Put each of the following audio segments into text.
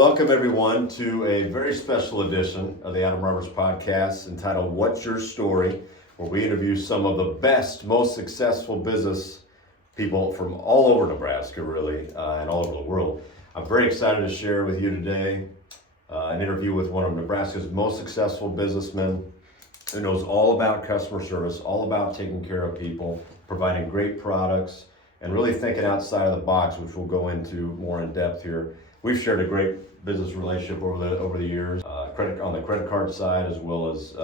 Welcome everyone to a very special edition of the Adam Roberts podcast entitled What's Your Story, where we interview some of the best, most successful business people from all over Nebraska, really, and all over the world. I'm very excited to share with you today an interview with one of Nebraska's most successful businessmen who knows all about customer service, all about taking care of people, providing great products, and really thinking outside of the box, which we'll go into more in depth here. We've shared a great business relationship over the years, on the credit card side, as well as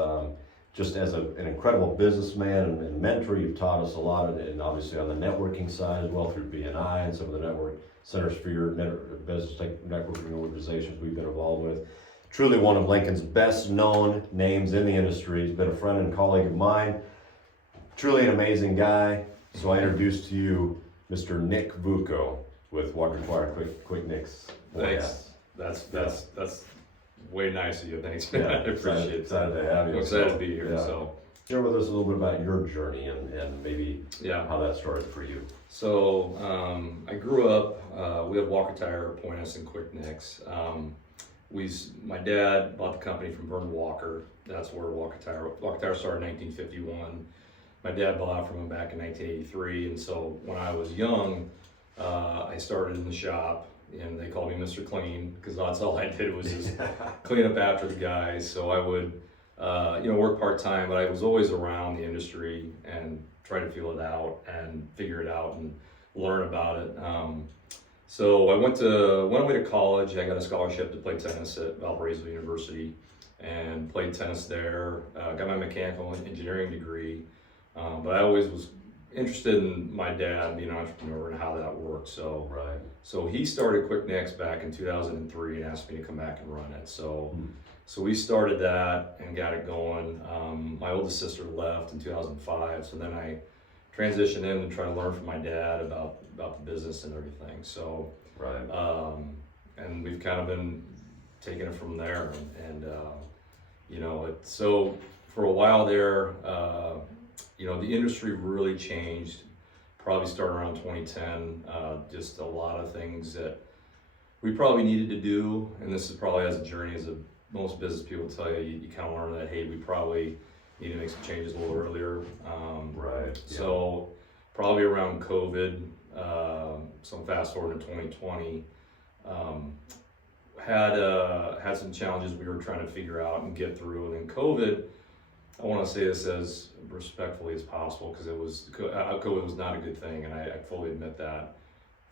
just as an incredible businessman and mentor. You've taught us a lot, and obviously on the networking side as well through BNI and some of the network centers for your business networking organizations we've been involved with. Truly one of Lincoln's best known names in the industry. He's been a friend and colleague of mine. Truly an amazing guy. So I introduce to you Mr. Nick Vuko with Walker Tire Quick Nicks. Thanks. That's way nice of you. Thanks, Yeah, man. I appreciate it. Excited to have you. I'm excited to be here. Yeah. So share with us a little bit about your journey and maybe how that started for you. So I grew up. We had Walker Tire, Point S, and Quick Nicks. My dad bought the company from Vern Walker. That's where Walker Tire started in 1951. My dad bought it from him back in 1983, and so when I was young, I started in the shop, and they called me Mr. Clean because that's all I did was just clean up after the guys. So I would, work part-time, but I was always around the industry and try to feel it out and figure it out and learn about it. So I went away to college. I got a scholarship to play tennis at Valparaiso University and played tennis there. Got my mechanical engineering degree, but I always was interested in my dad being an entrepreneur and how that worked. So he started Quick Nicks back in 2003 and asked me to come back and run it. So we started that and got it going. My oldest sister left in 2005, so then I transitioned in to try to learn from my dad about the business and everything. So and we've kind of been taking it from there. And so for a while there, the industry really changed, probably starting around 2010. Just a lot of things that we probably needed to do, and this is probably as a journey, as most business people tell you, you kind of learn that, hey, we probably need to make some changes a little earlier. So probably around COVID, so fast forward to 2020, had some challenges we were trying to figure out and get through, and then COVID, I want to say this as respectfully as possible because COVID was not a good thing, and I fully admit that.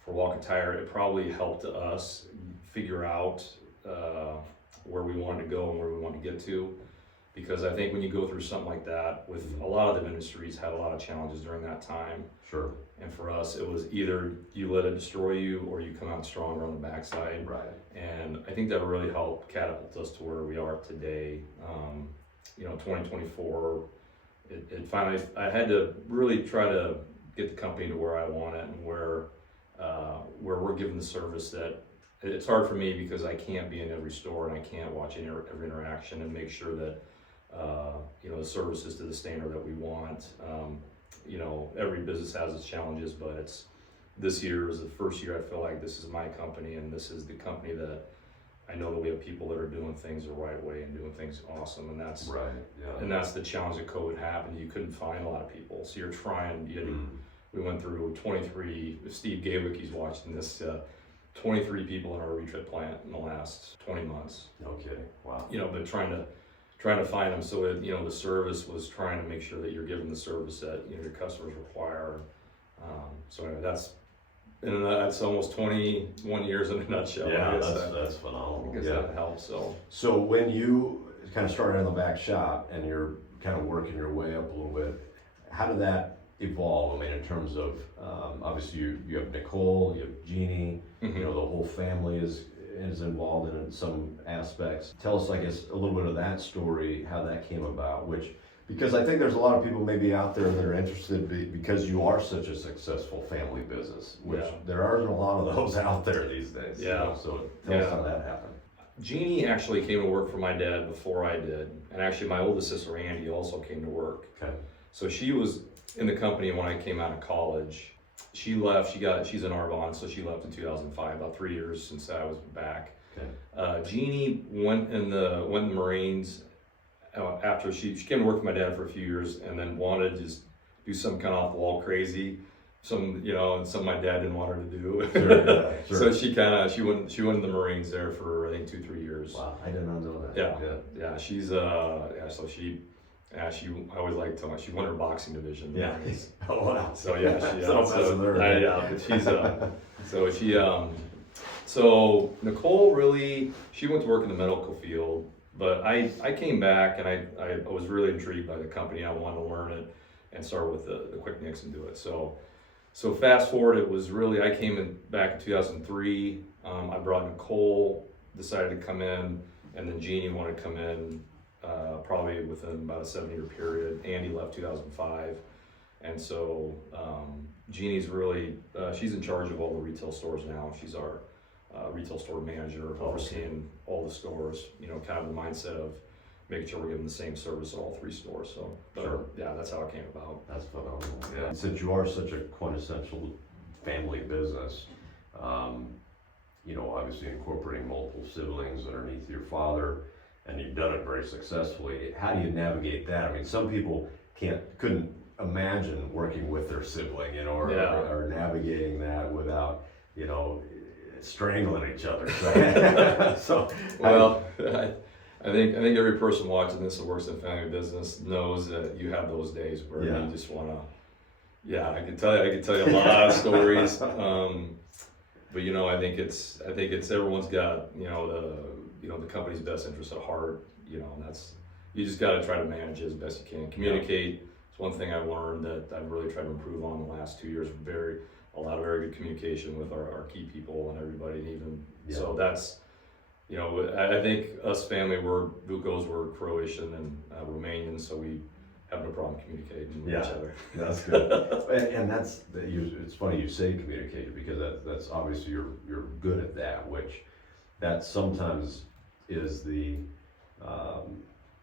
For Walker Tire, it probably helped us figure out where we wanted to go and where we wanted to get to, because I think when you go through something like that, with a lot of the industries had a lot of challenges during that time. Sure. And for us, it was either you let it destroy you or you come out stronger on the backside. Right. And I think that really helped catapult us to where we are today. 2024, it finally, I had to really try to get the company to where I want it and where we're giving the service that it's hard for me because I can't be in every store and I can't watch every interaction and make sure that the service is to the standard that we want. Every business has its challenges, but this year is the first year I feel like this is my company, and this is the company that I know that we have people that are doing things the right way and doing things awesome, and that's and that's the challenge that COVID happened. You couldn't find a lot of people, so you're trying. We went through 23. Steve Gaywicki's watching this. 23 people in our retread plant in the last 20 months. No kidding. Wow. But trying to find them. So the service was trying to make sure that you're giving the service that your customers require. So anyway, that's almost 21 years in a nutshell. Yeah, that's phenomenal. I guess that helps. So when you kind of started in the back shop and you're kind of working your way up a little bit, how did that evolve? I mean, in terms of obviously you have Nicole, you have Jeannie, the whole family is involved in some aspects. Tell us, I guess, a little bit of that story, how that came about, because I think there's a lot of people maybe out there that are interested because you are such a successful family business, which there aren't a lot of those out there these days. So tell us how that happened. Jeannie actually came to work for my dad before I did, and actually my oldest sister Andy also came to work. Okay. So she was in the company when I came out of college. She left. She's in Arvon, so she left in 2005. About 3 years since I was back. Okay. Jeannie went in the Marines after she came to work for my dad for a few years, and then wanted to just do some kind of off the wall crazy, and some my dad didn't want her to do. Sure, yeah, sure. So she went in the Marines there for I think 2-3 years. Wow, I did not know that. Yeah. She's so she I always like telling her she won her boxing division. Yeah. Oh wow. So yeah, so Nicole really, she went to work in the medical field, but I came back and I was really intrigued by the company. I wanted to learn it and start with the Quick Nicks and do it. So fast forward, it was really, I came back in 2003. I brought Nicole, decided to come in, and then Jeannie wanted to come in probably within about a 7-year period. Andy left 2005. And so Jeannie's really, she's in charge of all the retail stores now. She's our retail store manager, overseeing all the stores, kind of the mindset of making sure we're giving the same service at all 3 stores. So, Sure. Yeah, that's how it came about. That's phenomenal. Yeah. Since you are such a quintessential family business, obviously incorporating multiple siblings underneath your father, and you've done it very successfully. How do you navigate that? I mean, some people couldn't imagine working with their sibling, or navigating that without, strangling each other. So, I think every person watching this that works in family business knows that you have those days where you just want to. Yeah, I can tell you a lot of stories. But I think it's everyone's got the company's best interest at heart. And that's, you just got to try to manage it as best you can. Communicate. It's one thing I've learned that I've really tried to improve on the last 2 years. A lot of very good communication with our key people and everybody, and even so that's, I think us family, Vukos were Croatian and Romanian, so we have no problem communicating with each other. That's good. and it's funny you say communicate, because that's obviously you're good at that, which that sometimes is the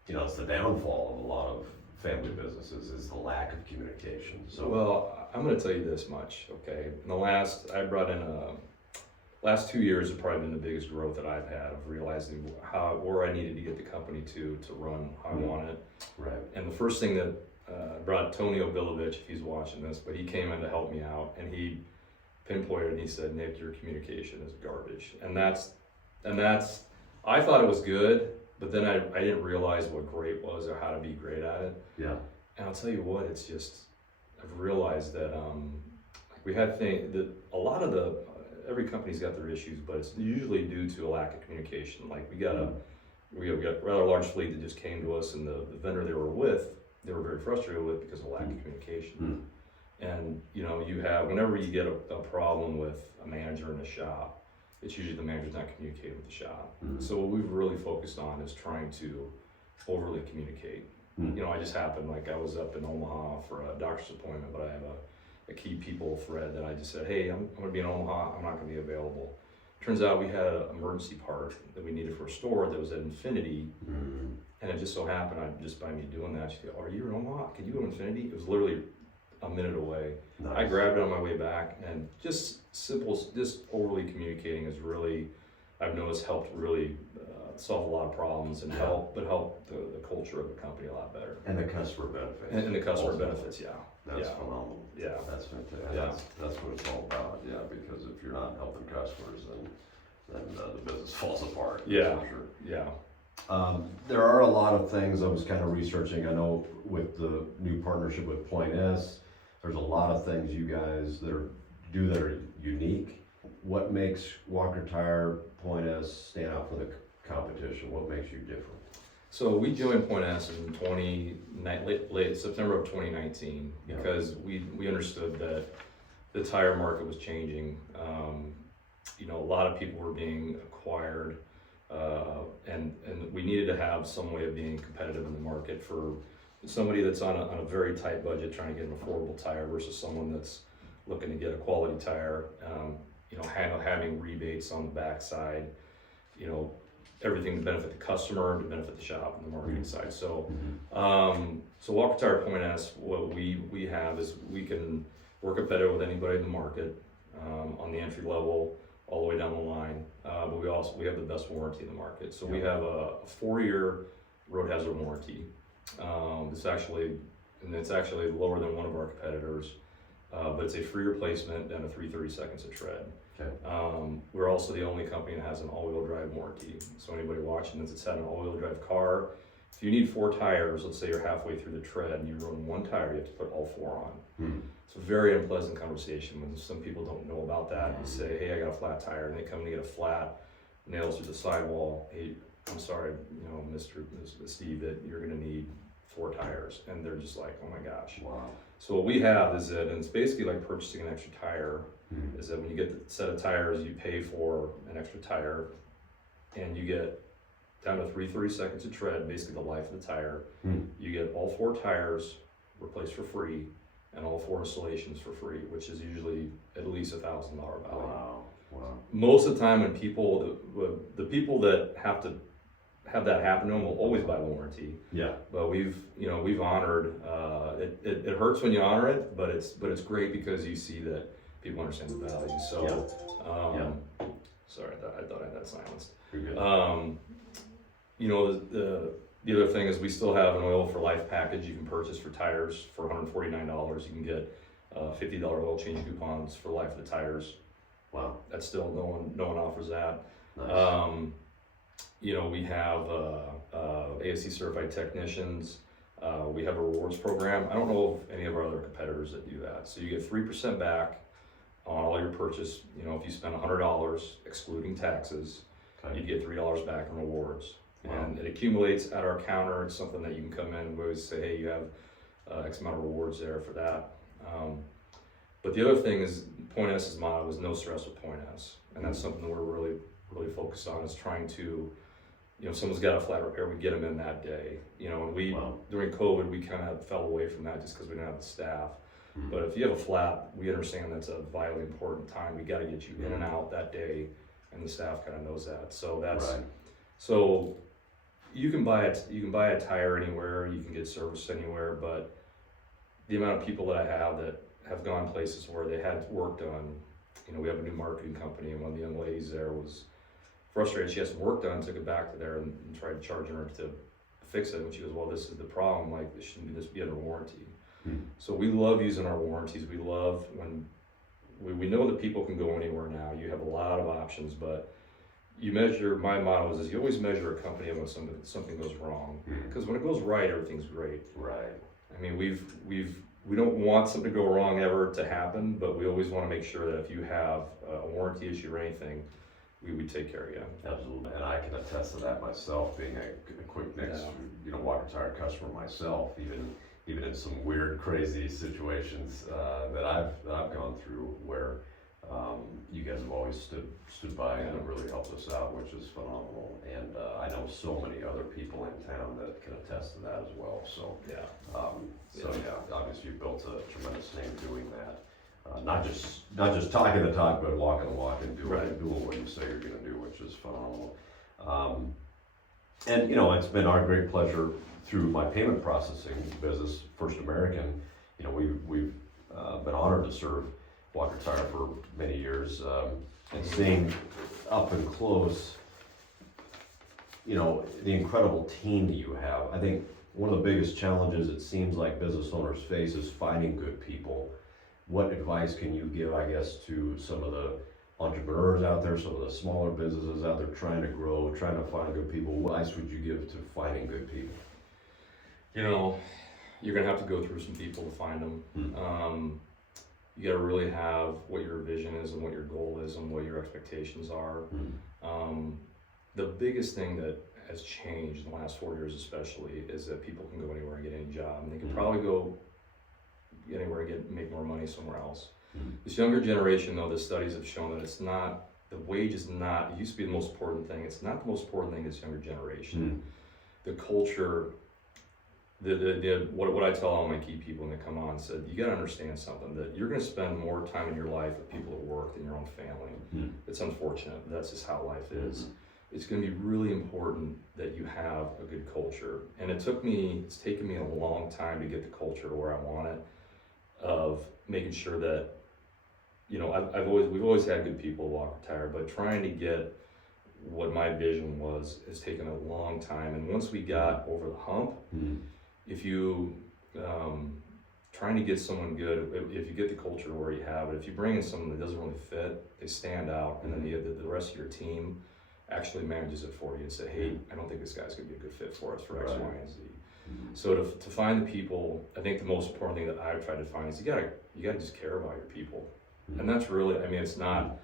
it's the downfall of a lot of family businesses, is the lack of communication. So well, I'm going to tell you this much, okay? Last 2 years have probably been the biggest growth that I've had, of realizing where I needed to get the company to run how I want it. Right. And the first thing that brought Tony Obilovich, if he's watching this, but he came in to help me out, and he pinpointed and he said, "Nick, your communication is garbage." And that's I thought it was good, but then I didn't realize what great was, or how to be great at it. Yeah. And I'll tell you what, it's just, I've realized that we had things that every company's got their issues, but it's usually due to a lack of communication. Like we got a rather large fleet that just came to us, and the vendor they were with, they were very frustrated with because of lack of communication. And whenever you get a problem with a manager in a shop, it's usually the manager's not communicating with the shop. So what we've really focused on is trying to overly communicate. I just happened, like I was up in Omaha for a doctor's appointment, but I have a key people thread that I just said, "Hey, I'm going to be in Omaha, I'm not going to be available." Turns out we had an emergency part that we needed for a store that was at Infinity, and it just so happened, just by me doing that, she said, "Oh, are you in Omaha? Can you go to Infinity?" It was literally a minute away. Nice. I grabbed it on my way back, and just overly communicating is really, I've noticed, helped really solve a lot of problems and help the culture of the company a lot better. And the customer benefits. And the customer benefits, That's phenomenal. Yeah. That's fantastic. That's what it's all about. Yeah, because if you're not helping customers, then the business falls apart. Yeah. For sure. Yeah. There are a lot of things I was kind of researching. I know with the new partnership with Point S, there's a lot of things you guys that are unique. What makes Walker Tire Point S stand out from the competition? What makes you different? So we joined Point S in late September of 2019 because we understood that the tire market was changing. A lot of people were being acquired, and we needed to have some way of being competitive in the market for somebody that's on a very tight budget trying to get an affordable tire versus someone that's looking to get a quality tire. Having rebates on the backside, everything to benefit the customer, to benefit the shop and the marketing side. So, so Walker Tire Point S, what we have is we're competitive with anybody in the market on the entry level, all the way down the line. But we have the best warranty in the market. So we have a 4-year road hazard warranty. It's actually lower than one of our competitors, but it's a free replacement and a 3/32 of tread. Okay. We're also the only company that has an all-wheel drive warranty. So anybody watching that's had an all-wheel drive car, if you need 4 tires, let's say you're halfway through the tread and you ruin 1 tire, you have to put all 4 on. It's a very unpleasant conversation when some people don't know about that. You say, hey, I got a flat tire, and they come to get a flat, nails through the sidewall. Hey, I'm sorry, Mr. Steve, that you're gonna need 4 tires. And they're just like, oh my gosh. Wow. So what we have is that, and it's basically like purchasing an extra tire, is that when you get the set of tires, you pay for an extra tire, and you get down to 3/32 of tread, basically the life of the tire. You get all 4 tires replaced for free, and all 4 installations for free, which is usually at least $1,000 value. Wow. Most of the time when the people that have to have that happen to them will always buy warranty. Yeah. But we've honored, it hurts when you honor it, but it's great because you see that people understand the value. So, sorry, I thought I had that silenced. You're good. The other thing is we still have an oil for life package you can purchase for tires for $149. You can get $50 oil change coupons for life of the tires. Wow. That's still no one offers that. Nice. We have ASC certified technicians. We have a rewards program. I don't know of any of our other competitors that do that. So you get 3% back on all your purchase. If you spend $100 excluding taxes, you get $3 back in rewards. Wow. And it accumulates at our counter. It's something that you can come in. We always say, hey, you have X amount of rewards there for that. But the other thing is, Point S's motto is no stress with Point S, and that's something that we're really focused on. Is trying to, if someone's got a flat repair, we get them in that day. And during COVID, we kind of fell away from that just because we didn't have the staff. But if you have a flat, we understand that's a vitally important time. We got to get you in and out that day, and the staff kind of knows that. So that's right. So you can buy a tire anywhere, you can get service anywhere, but the amount of people that I have that have gone places where they had work done, we have a new marketing company, and one of the young ladies there was frustrated. She had some work done, took it back to there and tried charging her to fix it. And she goes, well, this is the problem. Like, this shouldn't be under warranty. So we love using our warranties. We love when we know that people can go anywhere now. You have a lot of options, but my motto is you always measure a company when something goes wrong. Because when it goes right, everything's great. Right. I mean, we don't want something to go wrong ever to happen, but we always want to make sure that if you have a warranty issue or anything, we take care of you. Absolutely, and I can attest to that myself, being a Quick Nick's, water tire customer myself. Even in some weird, crazy situations that I've gone through, where you guys have always stood by and really helped us out, which is phenomenal. And I know so many other people in town that can attest to that as well. So obviously you built a tremendous name doing that. Not just talking the talk, but walking the walk and doing what you say you're going to do, which is phenomenal. And it's been our great pleasure through my payment processing business, First American. We've been honored to serve Walker Tire for many years, and seeing up and close, the incredible team that you have. I think one of the biggest challenges it seems like business owners face is finding good people. What advice can you give, I guess, to some of the entrepreneurs out there, some of the smaller businesses out there trying to grow, trying to find good people? What advice would you give to finding good people? You're gonna have to go through some people to find them. You gotta really have what your vision is and what your goal is and what your expectations are. The biggest thing that has changed in the last 4 years especially is that people can go anywhere and get any job, and they can probably go anywhere and make more money somewhere else. This younger generation, though, the studies have shown that the wage is not, it used to be the most important thing. It's not the most important thing this younger generation. The culture, what I tell all my key people when they come on, said, you gotta understand something, that you're gonna spend more time in your life with people at work than your own family. It's unfortunate, but that's just how life is. It's gonna be really important that you have a good culture. And it's taken me a long time to get the culture where I want it, of making sure that you know, we've always had good people at Walker Tire, but trying to get what my vision was has taken a long time. And once we got over the hump, if you trying to get someone good, if you get the culture where you have it, if you bring in someone that doesn't really fit, they stand out, and then the rest of your team actually manages it for you and say, hey, I don't think this guy's gonna be a good fit for us for X, Y, and Z. So to find the people, I think the most important thing that I've tried to find is you gotta just care about your people. And that's really, I mean, it's not,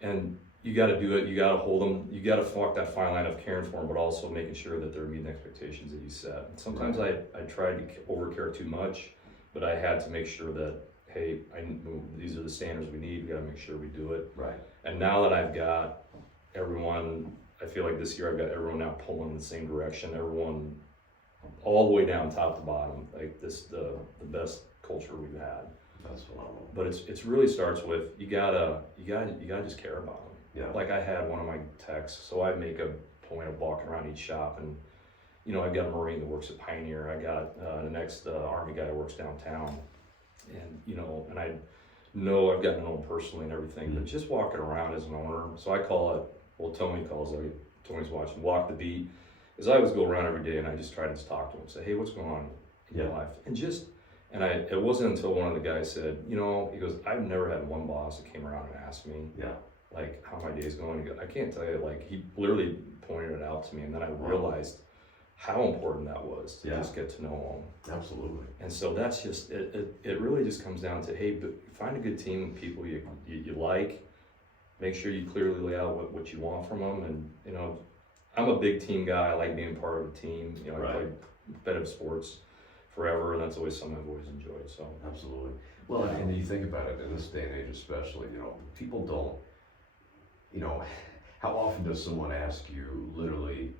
and you gotta do it, you gotta hold them, you gotta walk that fine line of caring for them, but also making sure that they're meeting the expectations that you set. Sometimes I tried to overcare too much, but I had to make sure that, hey, these are the standards we need, we gotta make sure we do it. Right. And now that I've got everyone, I feel like this year I've got everyone now pulling in the same direction, everyone all the way down top to bottom, like the best culture we've had. That's phenomenal. But it's really starts with, you gotta just care about them. Yeah. Like I had one of my techs, so I make a point of walking around each shop, and you know, I've got a Marine that works at Pioneer, I got the next Army guy that works downtown, and you know, and I know I've gotten to know him personally and everything, but just walking around as an owner, so I call it, well, Tony calls it, Tony's watching, walk the beat, is I always go around every day and I just try to just talk to him, say, hey, what's going on in your life? And it wasn't until one of the guys said, you know, he goes, I've never had one boss that came around and asked me, like, how my day's going. He goes, I can't tell you, like, he literally pointed it out to me, and then I realized how important that was to just get to know them. Absolutely. And so that's just, it really just comes down to, hey, find a good team of people you like, make sure you clearly lay out what you want from them, and, you know, I'm a big team guy, I like being part of a team, you know, I played competitive sports forever, and that's always something I've always enjoyed, so. Absolutely. Well, and you think about it in this day and age especially, you know, people don't, you know, how often does someone ask you literally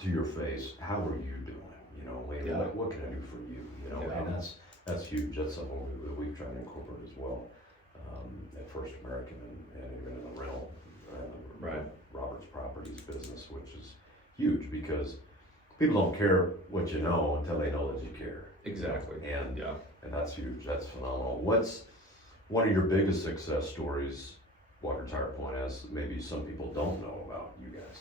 to your face, how are you doing? You know, what can I do for you? You know, and that's huge. That's something that we've tried to incorporate as well at First American and even in the rental, Robert's Properties business, which is huge because people don't care what you know until they know that you care. Exactly. And that's huge. That's phenomenal. What's one of your biggest success stories Walker Tire Point has maybe some people don't know about you guys?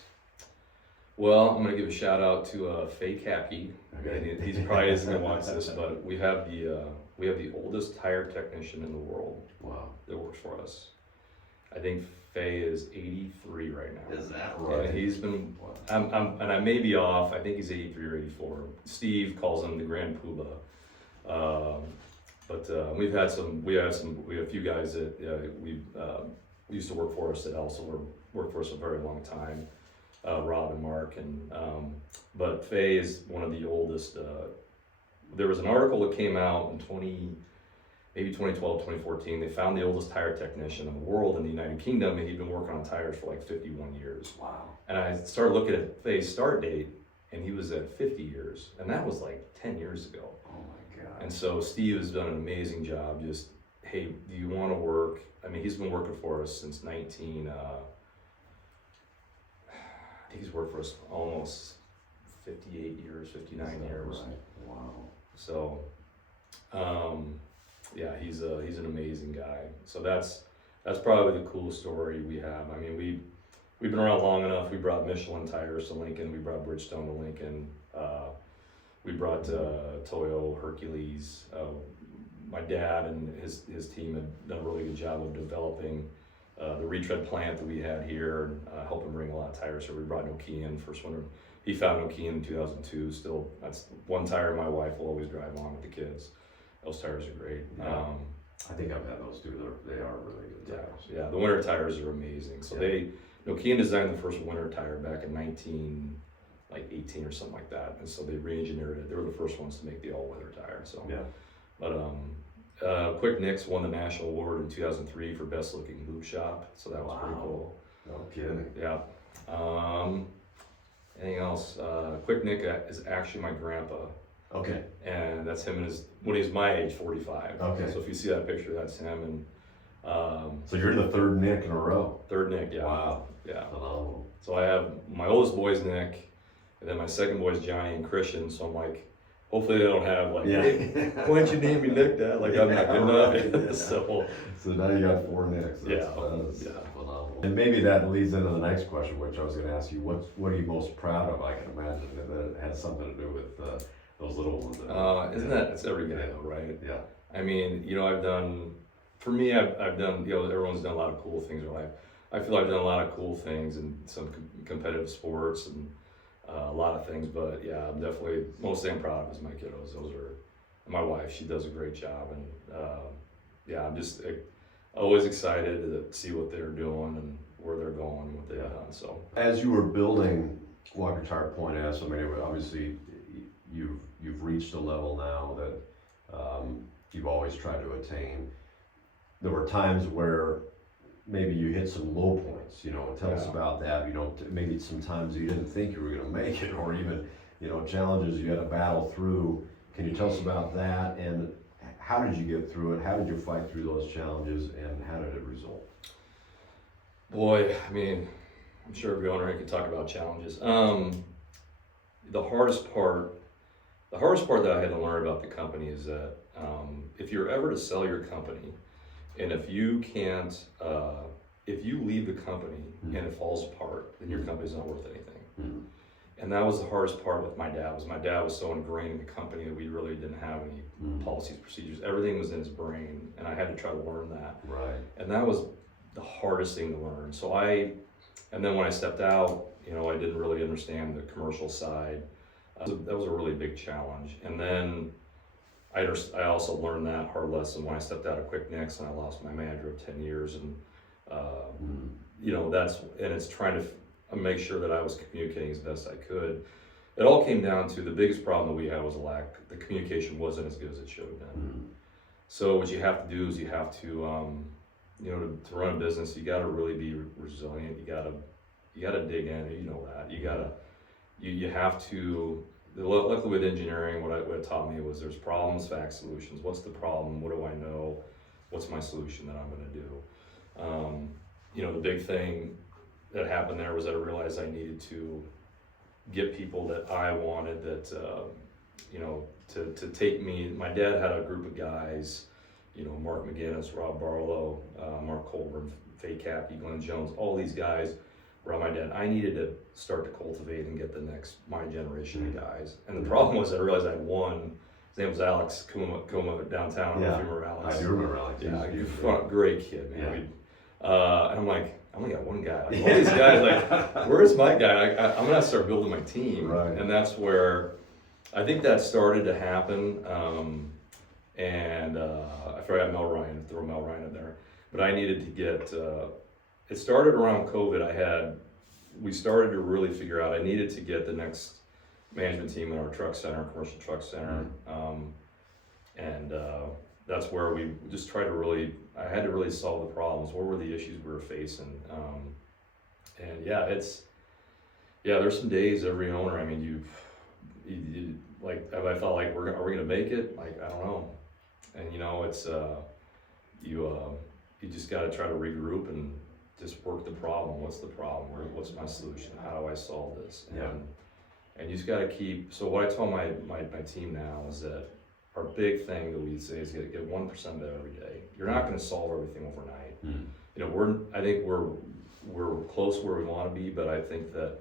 Well, I'm gonna give a shout out to Faye Capke. Okay. He's probably isn't gonna watch this, but we have the oldest tire technician in the world. Wow. That works for us. I think Faye is 83 right now. Is that right? And he's been, and I may be off, I think he's 83 or 84. Steve calls him the Grand Poobah. But we have a few guys that we used to work for us that also worked for us a very long time. Rob and Mark, and but Faye is one of the oldest. There was an article that came out in maybe 2012, 2014. They found the oldest tire technician in the world in the United Kingdom, and he'd been working on tires for like 51 years. Wow. And I started looking at Faye's start date, and he was at 50 years, and that was like 10 years ago. Oh my God. And so Steve has done an amazing job. Just, hey, do you want to work? I mean, he's been working for us since I think he's worked for us almost 58 years, 59 years. Right? Wow. So, yeah, he's an amazing guy. So that's probably the coolest story we have. I mean, we've been around long enough. We brought Michelin tires to Lincoln. We brought Bridgestone to Lincoln. We brought Toyo, Hercules. My dad and his team had done a really good job of developing the retread plant that we had here, helping bring a lot of tires. So we brought Nokia in first winter. He found Nokia in 2002. Still, that's one tire my wife will always drive on with the kids. Those tires are great. Yeah. I think I've had those too. They are really good tires. Yeah, the winter tires are amazing. So Nokia designed the first winter tire back in 1918 or something like that, and so they re-engineered it. They were the first ones to make the all-weather tire. So but Quick Nick's won the national award in 2003 for best looking boot shop, so that was pretty cool. No kidding. Yeah. Anything else? Quick Nick is actually my grandpa. Okay. And that's him when he's my age, 45. Okay. So if you see that picture, that's him. And so you're the third Nick in a row. Third Nick, yeah. Wow. Yeah. Phenomenal. So I have my oldest boy's Nick, and then my second boy's Johnny and Christian. So I'm like, hopefully they don't have like, Yeah. hey, why don't you name me Nick, Dad? Like I'm not good enough. Right. So So now you got 4 Nicks. Yeah. That's Yeah. phenomenal. And maybe that leads into the next question, which I was going to ask you. What are you most proud of? I can imagine that it has something to do with those little ones. isn't that, it's every guy though, right? Yeah. I mean, you know, I've done, I've done, you know, everyone's done a lot of cool things in life. I feel I've done a lot of cool things in some competitive sports and a lot of things, but yeah, I'm definitely, mostly I'm proud of is my kiddos. Those are, my wife, she does a great job, and yeah, I'm just always excited to see what they're doing and where they're going and what they've done, so. As you were building Walker Tire Point S, I mean, obviously you've reached a level now that you've always tried to attain. There were times where maybe you hit some low points, you know, tell us about that, you know, maybe some times you didn't think you were gonna make it, or even, you know, challenges you had to battle through. Can you tell us about that, and how did you get through it? How did you fight through those challenges, and how did it result? Boy, I mean, I'm sure every owner could talk about challenges. The hardest part that I had to learn about the company is that if you're ever to sell your company, and if you can't, if you leave the company and it falls apart, then your company's not worth anything. And that was the hardest part with my dad. Was my dad was so ingrained in the company that we really didn't have any policies, procedures. Everything was in his brain, and I had to try to learn that. Right. And that was the hardest thing to learn. So and then when I stepped out, you know, I didn't really understand the commercial side. That was a really big challenge. And then I also learned that hard lesson when I stepped out of Quick Nicks and I lost my manager of 10 years. And, you know, it's trying to make sure that I was communicating as best I could. It all came down to the biggest problem that we had was the communication wasn't as good as it should have been. So what you have to do is you have to, you know, to run a business, you got to really be resilient. You got to dig in. You know that. You have to. Luckily with engineering, what it taught me was there's problems, facts, solutions. What's the problem? What do I know? What's my solution that I'm going to do? You know, the big thing that happened there was that I realized I needed to get people that I wanted that, you know, to take me. My dad had a group of guys, you know, Mark McGinnis, Rob Barlow, Mark Colburn, Faye Cappy, Glenn Jones, all these guys around my dad. I needed to start to cultivate and get my generation of guys. And the problem was I realized I had one. His name was Alex Kuma downtown. I don't know if you remember Alex. I do remember Alex. Yeah, great kid, man. And I'm like, I only got one guy. Like, all these guys, like, where's my guy? I'm gonna start building my team. Right. And that's where I think that started to happen. I forgot Mel Ryan, throw Mel Ryan in there. But I needed to get, it started around COVID. We started to really figure out I needed to get the next management team in our truck center, commercial truck center. That's where we just tried to I had to really solve the problems. What were the issues we were facing? There's some days every owner, I mean, you like, have I felt like are we gonna make it? Like, I don't know. And you know, it's, you just gotta try to regroup and just work the problem. What's the problem? What's my solution? How do I solve this? And you just gotta so what I tell my team now is that our big thing that we say is get 1% of it every day. You're not gonna solve everything overnight. You know, I think we're close where we wanna be, but I think that,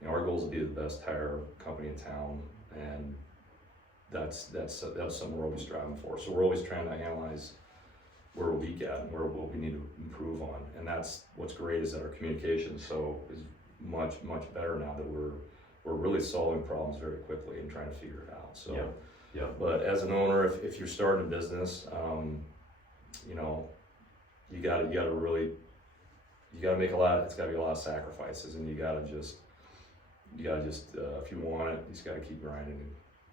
you know, our goal is to be the best tire company in town, and that's something we're always striving for. So we're always trying to analyze where we're weak at and what we need to improve on. And that's what's great is that our communication is much better now that we're really solving problems very quickly and trying to figure it out. So, but as an owner, if you're starting a business, you know, you gotta make it's gotta be a lot of sacrifices, and you gotta just if you want it, you just gotta keep grinding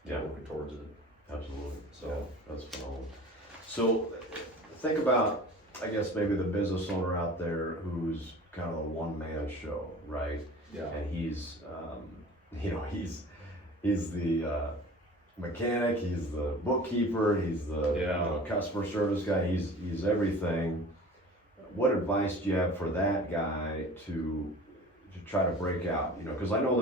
and working towards it. Absolutely. So that's phenomenal. So think about, I guess, maybe the business owner out there who's kind of a one-man show, right? Yeah. And he's, you know, he's the mechanic, he's the bookkeeper, he's the you know, customer service guy, he's everything. What advice do you have for that guy to try to break out? You know, because I know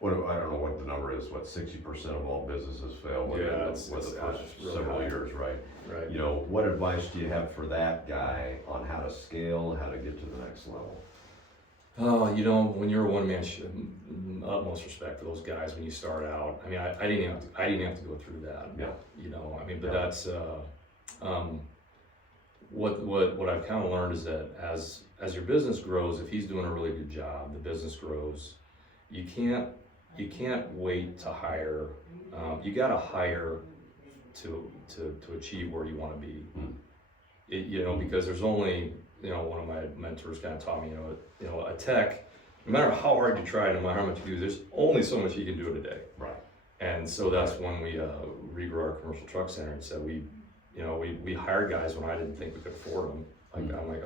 I don't know what the number is, 60% of all businesses fail within Yeah, the it's first really several high. years, right? Right. You know, what advice do you have for that guy on how to scale, how to get to the next level? Oh, you know, when you're a one-man show, utmost respect for those guys when you start out. I mean, I didn't have to go through that. Yeah. You know, I mean, but Yeah. that's what I've kind of learned is that as your business grows, if he's doing a really good job, the business grows. You can't wait to hire. You got to hire to achieve where you want to be. You know, because there's only, you know, one of my mentors kind of taught me, you know, a tech, no matter how hard you try, no matter how much you do, there's only so much you can do in a day. Right. And so that's when we regrew our commercial truck center and said we hired guys when I didn't think we could afford them. Like I'm like,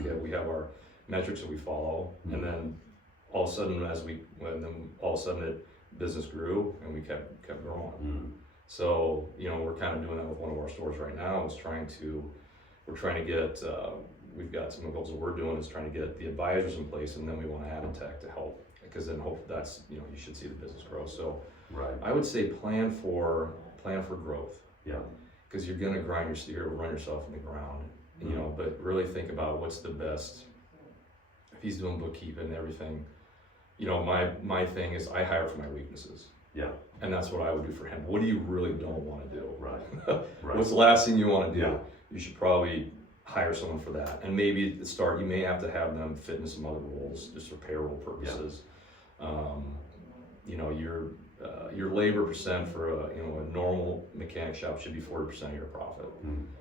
okay, we have our metrics that we follow, and then all of a sudden it business grew and we kept growing. So, you know, we're kind of doing that with one of our stores right now. We're trying to get, we've got some goals that we're doing is trying to get the advisors in place, and then we want to add a tech to help, because then that's, you know, you should see the business grow. So Right. I would say plan for growth. Yeah. Because you're gonna run yourself in the ground, you know, but really think about what's the best. If he's doing bookkeeping and everything, you know, my thing is I hire for my weaknesses. Yeah. And that's what I would do for him. What do you really don't want to do? Right. Right. What's the last thing you want to do? Yeah. You should probably hire someone for that. And maybe at the start, you may have to have them fit into some other roles just for payroll purposes. You know, your labor percent for a normal mechanic shop should be 40% of your profit.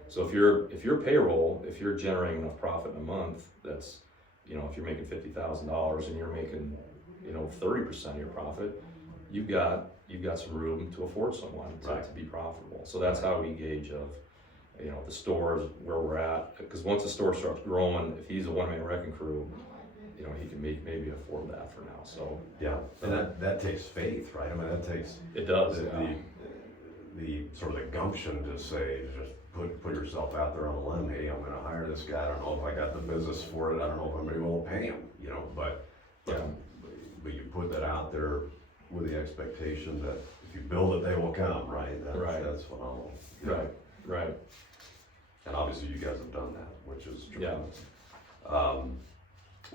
So if your payroll, if you're generating enough profit in a month, that's, you know, if you're making $50,000 and you're making, you know, 30% of your profit, you've got some room to afford someone to be profitable. So that's how we gauge of, you know, the stores where we're at. Because once the store starts growing, if he's a one-man wrecking crew, you know, he can maybe afford that for now. So yeah, and that takes faith, right? I mean, that takes it does. The sort of the gumption to say, just put yourself out there on a limb. Hey, I'm going to hire this guy. I don't know if I got the business for it. I don't know if I'm going to be able to pay him. You know, but you put that out there with the expectation that if you build it, they will come. Right. That's phenomenal. Right. And obviously, you guys have done that, which is tremendous.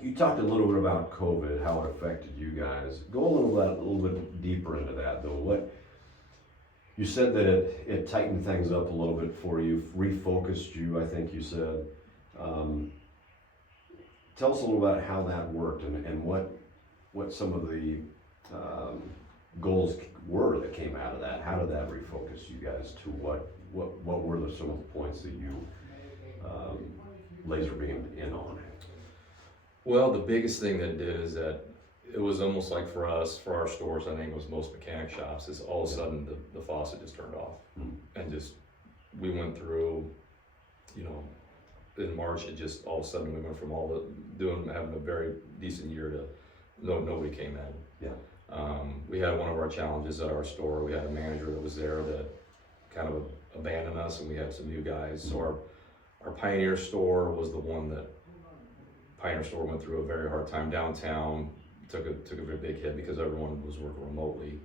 You talked a little bit about COVID, how it affected you guys. Go a little bit deeper into that, though. What you said that it tightened things up a little bit for you, refocused you. I think you said. Tell us a little about how that worked and what some of the goals were that came out of that. How did that refocus you guys to what were some of the points that you laser beamed in on? Well, the biggest thing that it did is that it was almost like for us, for our stores, I think it was most mechanic shops, is all of a sudden the faucet just turned off. And just, we went through, you know, in March, it just, all of a sudden we went from having a very decent year to nobody came in. We had one of our challenges at our store. We had a manager that was there that kind of abandoned us, and we had some new guys. So our Pioneer store was the one that Pioneer store went through a very hard time downtown, took a very big hit because everyone was working remotely.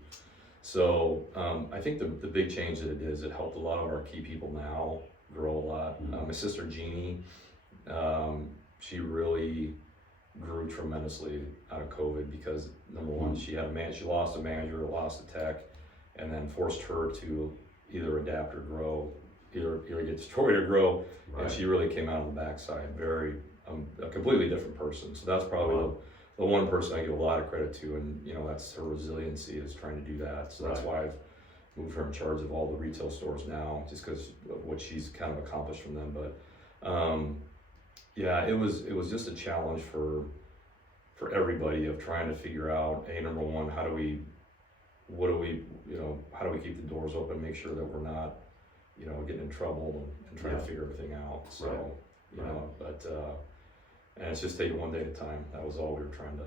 So I think the big change that it did is it helped a lot of our key people now grow a lot. My sister Jeannie, she really grew tremendously out of COVID because number one, she lost a manager, lost a tech, and then forced her to either adapt or grow, either get destroyed or grow. And she really came out on the backside very a completely different person. So that's probably the one person I give a lot of credit to, and you know, that's her resiliency is trying to do that. So that's why I've moved her in charge of all the retail stores now, just because of what she's kind of accomplished from them. But yeah, it was just a challenge for everybody of trying to figure out, number one, how do we keep the doors open, make sure that we're not, you know, getting in trouble and trying to figure everything out. So, you know, but and it's just taking one day at a time. That was all we were trying to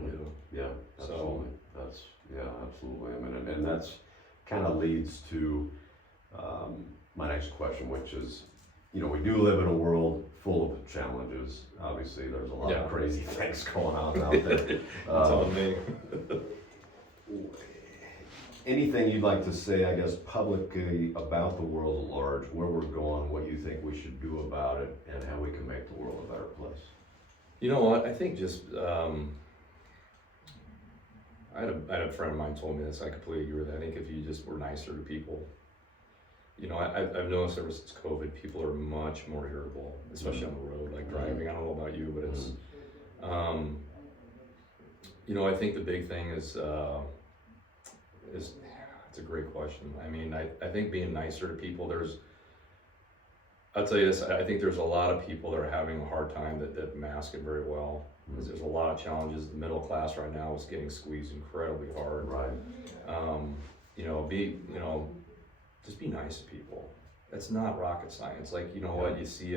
do. Yeah, absolutely. Absolutely. I mean, and that's kind of leads to my next question, which is, you know, we do live in a world full of challenges. Obviously, there's a lot of crazy things going on out there. That's on me. anything you'd like to say, I guess, publicly about the world at large, where we're going, what you think we should do about it, and how we can make the world a better place? You know what? I think just I had a friend of mine told me this. I completely agree with that. I think if you just were nicer to people, I've noticed ever since COVID, people are much more irritable, especially on the road, like driving. I don't know about you, but it's, I think the big thing is it's a great question. I mean, I think being nicer to people, I'll tell you this, I think there's a lot of people that are having a hard time that mask it very well. There's a lot of challenges. The middle class right now is getting squeezed incredibly hard. Right. Just be nice to people. That's not rocket science. Like, what, you see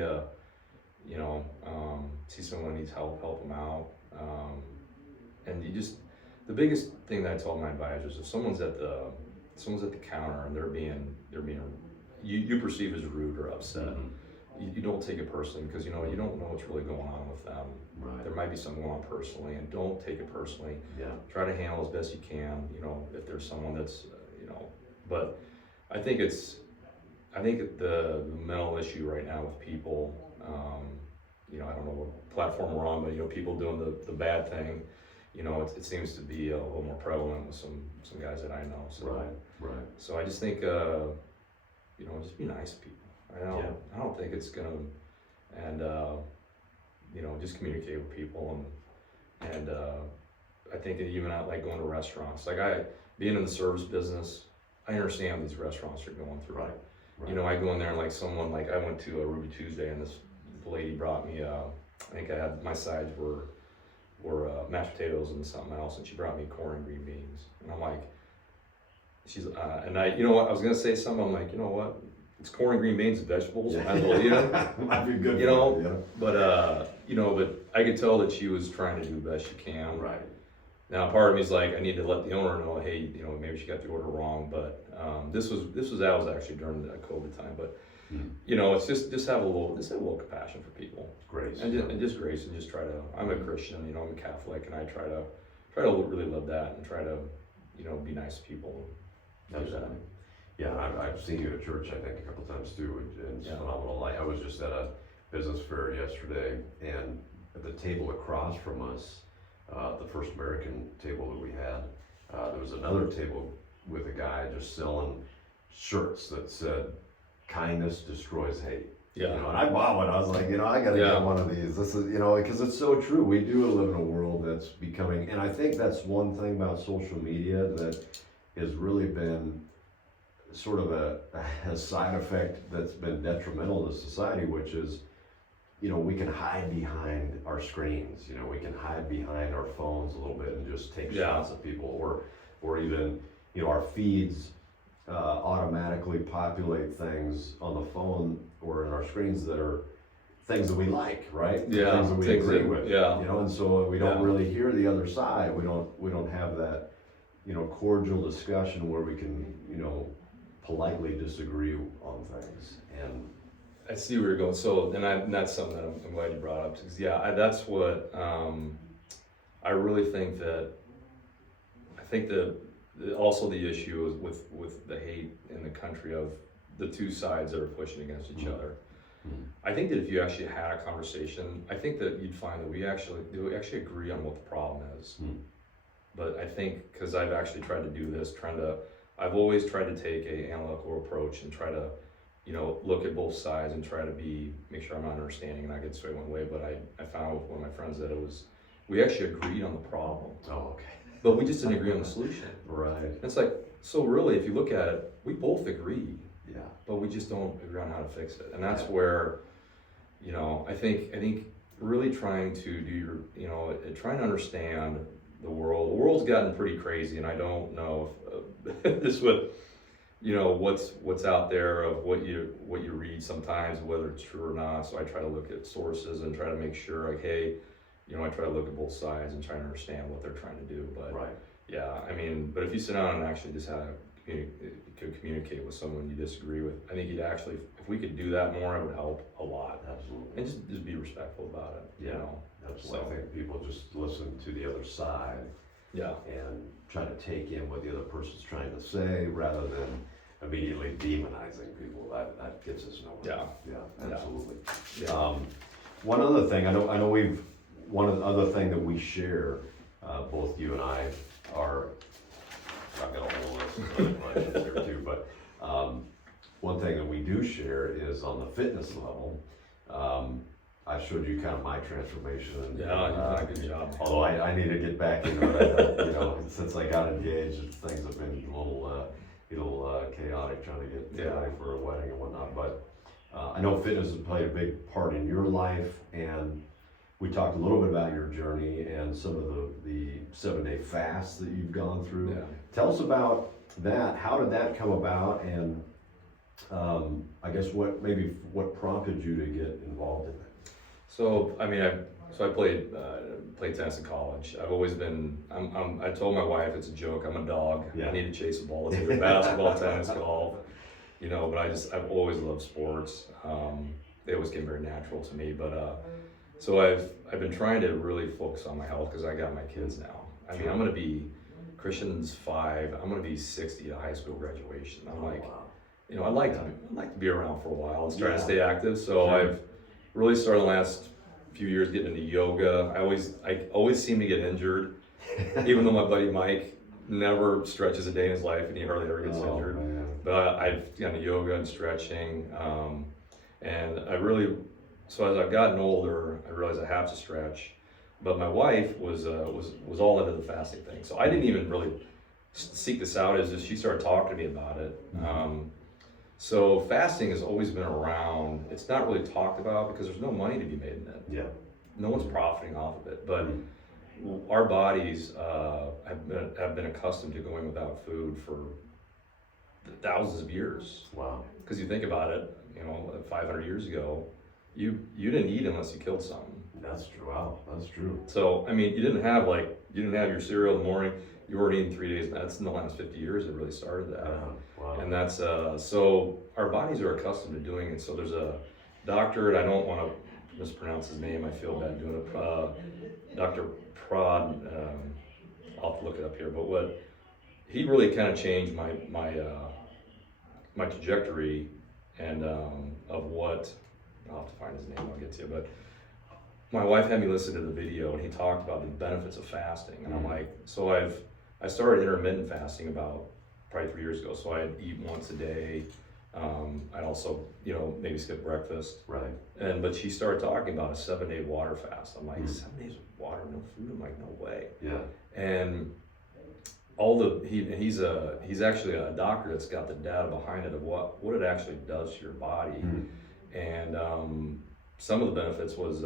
see someone needs help them out. And the biggest thing that I tell my advisors, if someone's at the counter and they're being you perceive as rude or upset, you don't take it personally, because you don't know what's really going on with them. Right. There might be something going on personally, and don't take it personally. Yeah. Try to handle as best you can. If there's someone that's but I think the mental issue right now with people, I don't know what platform we're on, but people doing the bad thing, it seems to be a little more prevalent with some guys that I know. So, Right. So I just think, just be nice to people. I don't think it's gonna, and just communicate with people, and I think that even at like going to restaurants, like being in the service business, I understand these restaurants are going through. Right. I go in there and I went to a Ruby Tuesday, and this lady brought me, I think I had my sides were mashed potatoes and something else, and she brought me corn and green beans, and I'm like, and I was gonna say something, I'm like, you know what, it's corn and green beans and vegetables, might as well eat it. Might be good. But but I could tell that she was trying to do the best she can. Right. Now, part of me is like, I need to let the owner know, hey, maybe she got the order wrong. But that was actually during the COVID time. But it's just have a little compassion for people. Grace. And just grace, and just try to. I'm a Christian, I'm a Catholic, and I try to really live that, and try to be nice to people. Absolutely. Yeah, I've seen you at church, I think, a couple times too, and it's phenomenal. I was just at a business fair yesterday, and at the table across from us, the first American table that we had, there was another table with a guy just selling shirts that said, "Kindness destroys hate." Yeah. And I bought one. I was like, I gotta get one of these. This is, because it's so true. We do live in a world that's becoming, and I think that's one thing about social media that has really been sort of a side effect that's been detrimental to society, which is, we can hide behind our screens, we can hide behind our phones a little bit and just take shots of people, or even, our feeds automatically populate things on the phone or in our screens that are things that we like, right? Yeah. Things that we agree with. Yeah. And so we don't really hear the other side. We don't have that, cordial discussion where we can, politely disagree on things. And I see where you're going. So, and that's something that I'm glad you brought up, because that's what I really think that. I think that also the issue is with the hate in the country of the two sides that are pushing against each other. I think that if you actually had a conversation, I think that you'd find that we actually agree on what the problem is. But I think, because I've actually tried to do this, I've always tried to take an analytical approach and try to, look at both sides and try to make sure I'm not understanding and not get swayed one way. But I found with one of my friends that we actually agreed on the problem. Oh, okay. But we just didn't agree on the solution. Right. And it's like, so really, if you look at it, we both agree. Yeah. But we just don't agree on how to fix it. And that's where, I think really trying to do trying to understand the world. The world's gotten pretty crazy, and I don't know if this would, what's out there of what you read sometimes, whether it's true or not. So I try to look at sources and try to make sure, like, hey, I try to look at both sides and try to understand what they're trying to do. But but if you sit down and actually just could communicate with someone you disagree with, I think if we could do that more, it would help a lot. Absolutely. And just be respectful about it. Yeah. Absolutely. So I think people just listen to the other side Yeah. and try to take in what the other person's trying to say rather than immediately demonizing people. That gets us nowhere. Yeah, absolutely. Yeah. One other thing, I know one other thing that we share, both you and I are, I've got a whole list of other questions here too, but, one thing that we do share is on the fitness level. I showed you kind of my transformation. And, Yeah, you've done a good job. Although I need to get back into it, since I got engaged, things have been a little chaotic trying to get ready for a wedding and whatnot. But I know fitness has played a big part in your life, and we talked a little bit about your journey and some of the 7-day fast that you've gone through. Yeah. Tell us about that. How did that come about, and I guess what prompted you to get involved in that? So I mean, I played tennis in college. I've always been. I told my wife it's a joke. I'm a dog. Yeah. I need to chase a ball. It's either basketball, tennis, golf. But I've always loved sports. They always came very natural to me. But so I've been trying to really focus on my health because I got my kids now. I mean, I'm gonna be Christian's 5. I'm gonna be 60 at high school graduation. I'm like, I'd like to be around for a while and try to stay active. So I've really started the last few years getting into yoga. I always seem to get injured, even though my buddy Mike never stretches a day in his life and he hardly ever gets injured. Man. But I've gotten into yoga and stretching, and so as I've gotten older, I realized I have to stretch. But my wife was all into the fasting thing, so I didn't even really seek this out. As she started talking to me about it. So fasting has always been around. It's not really talked about because there's no money to be made in it. Yeah. No one's profiting off of it. But our bodies have been accustomed to going without food for thousands of years. Wow. Because you think about it, 500 years ago, you didn't eat unless you killed something. That's true. Wow, that's true. So I mean, you didn't have your cereal in the morning. You weren't eating 3 days. That's in the last 50 years it really started that. Wow. And that's so our bodies are accustomed to doing it. So there's a doctor, and I don't want to mispronounce his name. I feel bad doing it. Dr. Prod. I'll have to look it up here. But he really kind of changed my trajectory and of what. I'll have to find his name. I'll get to you. But my wife had me listen to the video, and he talked about the benefits of fasting. And I'm like, so I started intermittent fasting about probably 3 years ago. So I'd eat once a day. I'd also, maybe skip breakfast. Right. But she started talking about a 7-day water fast. I'm like, 7 days of water, no food? I'm like, no way. Yeah. And he's actually a doctor that's got the data behind it of what it actually does to your body. And some of the benefits was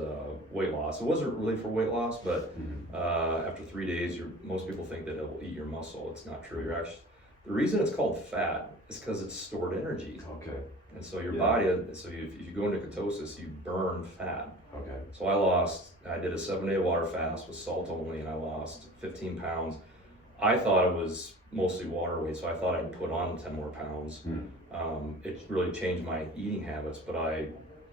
weight loss. It wasn't really for weight loss, but after 3 days, most people think that it will eat your muscle. It's not true. The reason it's called fat is because it's stored energy. Okay. And so your body, if you go into ketosis, you burn fat. Okay. So I did a 7-day water fast with salt only, and I lost 15 pounds. I thought it was mostly water weight, so I thought I'd put on 10 more pounds. It really changed my eating habits, but I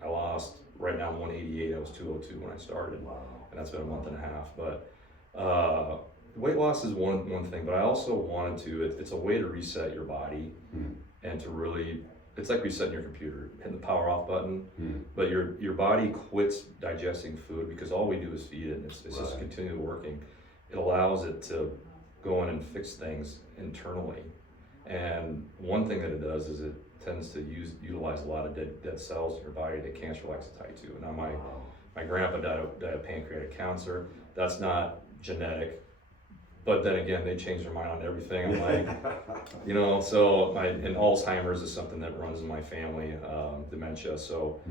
lost, right now I'm 188, I was 202 when I started. Wow. And that's been a month and a half. But weight loss is one thing, but I also wanted to, it's a way to reset your body and to really, it's like resetting your computer, hitting the power off button, but your body quits digesting food because all we do is feed it, and it's just continue working. It allows it to go in and fix things internally. And one thing that it does is it tends to utilize a lot of dead cells in your body that cancer likes to tie to. Now my grandpa died of pancreatic cancer. That's not genetic, but then again, they change their mind on everything. I'm like, and Alzheimer's is something that runs in my family, dementia. So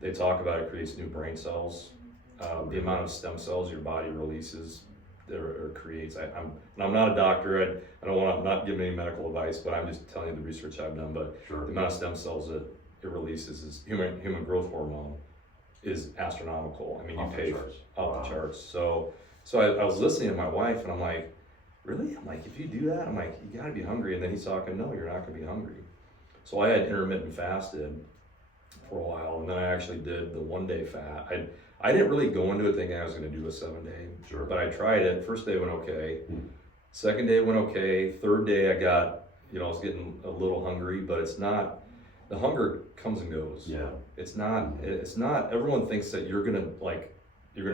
they talk about it creates new brain cells. The amount of stem cells your body releases or creates. I'm not a doctor. I'm not giving any medical advice, but I'm just telling you the research I've done. But the amount of stem cells that it releases is human growth hormone is astronomical. I mean, you pay off the charts. So I was listening to my wife, and I'm like, really? I'm like, if you do that, I'm like, you got to be hungry. And then he's talking, no, you're not going to be hungry. So I had intermittent fasted for a while, and then I actually did the 1-day fast. I didn't really go into it thinking I was going to do a 7-day, but I tried it. First day went okay. Second day went okay. Third day I got, I was getting a little hungry, but it's not, the hunger comes and goes. Yeah. It's not, everyone thinks that you're gonna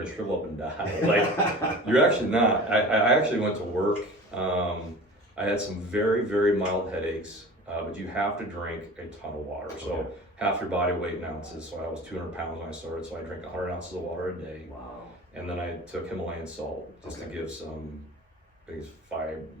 shrivel up and die. Like, you're actually not. I actually went to work. I had some very, very mild headaches, but you have to drink a ton of water. So Okay. half your body weight in ounces. So I was 200 pounds when I started, so I drank 100 ounces of water a day. Wow. And then I took Himalayan salt just to give some, I think it's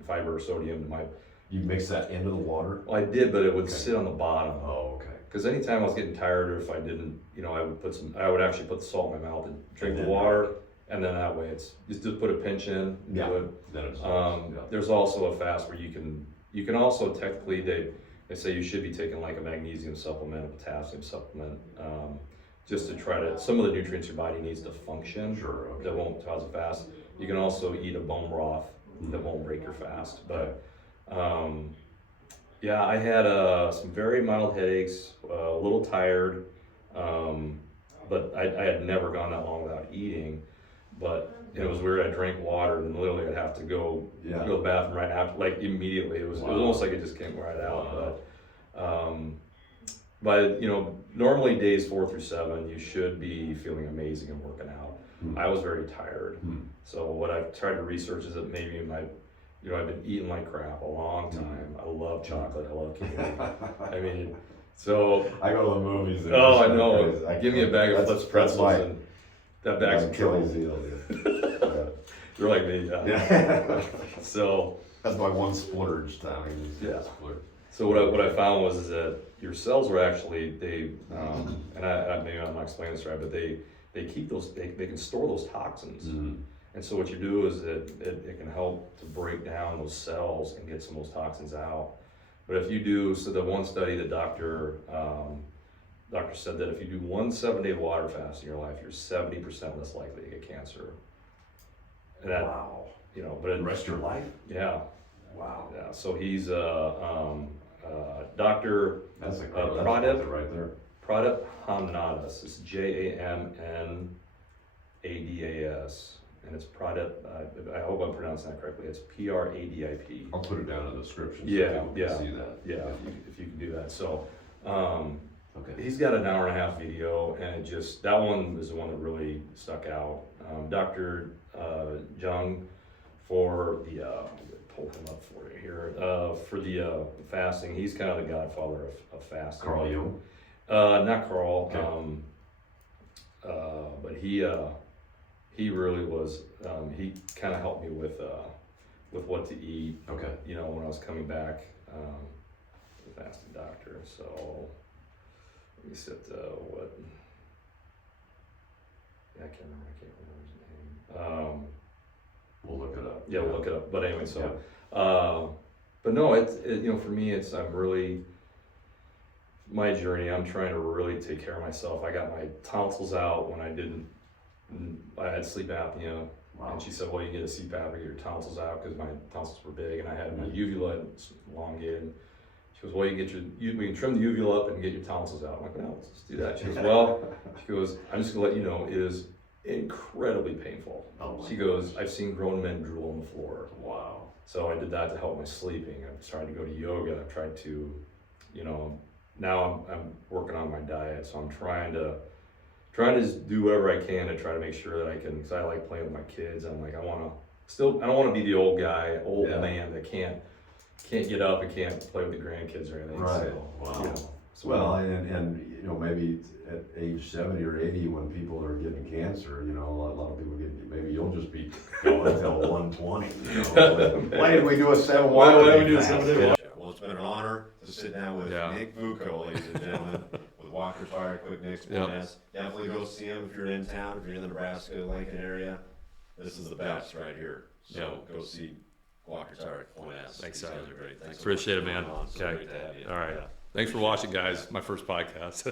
fiber or sodium to my. You mix that into the water? Well, I did, but it would Okay. sit on the bottom. Oh, okay. Because anytime I was getting tired, or if I didn't, I would actually put the salt in my mouth and drink the then- water, and then that way it's just put a pinch in. Yeah. Do it. Then it's, There's also a fast where you can also technically they say you should be taking like a magnesium supplement, a potassium supplement, just to try to some of the nutrients your body needs to function. Sure, okay. That won't cause a fast. You can also eat a bone broth that won't break your fast, but. Yeah, I had some very mild headaches, a little tired, but I had never gone that long without eating. But it was weird. I drank water and literally I'd have to go to the bathroom right after, like immediately. It was almost like it just came right out. But normally days 4 through 7, you should be feeling amazing and working out. I was very tired, so what I've tried to research is that maybe I've been eating like crap a long time. I love chocolate. I love candy. I mean, so. I go to the movies. And Oh, I know. Give me a bag of Flips pretzels and that bag's Achilles heel. They're like me. Yeah. So. That's my one splurge time. Yeah. So what I found was that your cells were actually and I maybe I'm not explaining this right, but they keep those they can store those toxins. And so what you do is it can help to break down those cells and get some of those toxins out. But if you do, so the one study the doctor said that if you do one 7-day water fast in your life, you're 70% less likely to get cancer. And that, Wow. But The rest of your life? Yeah. Wow. Yeah. So he's Dr. That's a great Pradip right there. Pradip Hamnadas. It's Jamnadas. And it's Pradip, I hope I'm pronouncing that correctly. It's Pradip. I'll put it down in the description. So Yeah, people yeah, can see that. yeah. If you can do that. So, Okay. he's got an hour and a half video, and that one is the one that really stuck out. Dr. Jung for the, I'm gonna pull him up for you here. For the fasting, he's kind of the godfather of fasting. Carl Jung? Not Carl. Okay. But he really was. He kind of helped me with what to eat. Okay. When I was coming back, the fasting doctor. So let me set what. Yeah, I can't remember his name. We'll look it up. Yeah, we'll look it up. But anyway, so. But no, for me, I'm really. My journey, I'm trying to really take care of myself. I got my tonsils out when I had sleep apnea. Wow. And she said, well, you get a CPAP or get your tonsils out because my tonsils were big and I had my uvula elongated. She goes, well, we can trim the uvula up and get your tonsils out. I'm like, well, let's do that. She goes, I'm just gonna let you know, it is incredibly painful. Oh, She goes, I've seen grown men drool on the floor. Wow. So I did that to help my sleeping. I've tried to go to yoga. I've tried to, now I'm working on my diet. So I'm trying to just do whatever I can to try to make sure that I can, because I like playing with my kids. I'm like, I don't want to be the old man that can't get up and can't play with the grandkids or anything. Right. So, Wow. So Well, and maybe at age 70 or 80, when people are getting cancer, a lot of people maybe you'll just be going until 120. Why did we do a 7 Why water did we do a fast? 7-day water? Well, it's been an honor to sit down with Nick Vuko, ladies and gentlemen, with Walker Tire Quick Nicks. Definitely go see him if you're in town, if you're in the Nebraska, Lincoln area. This is the best right here. So go see Walker Tire at Point S. Thanks, These Simon. guys are great. Thanks so Appreciate much it, for man. coming on. So Okay. great to have you. All right. Yeah. Thanks for watching, guys. My first podcast.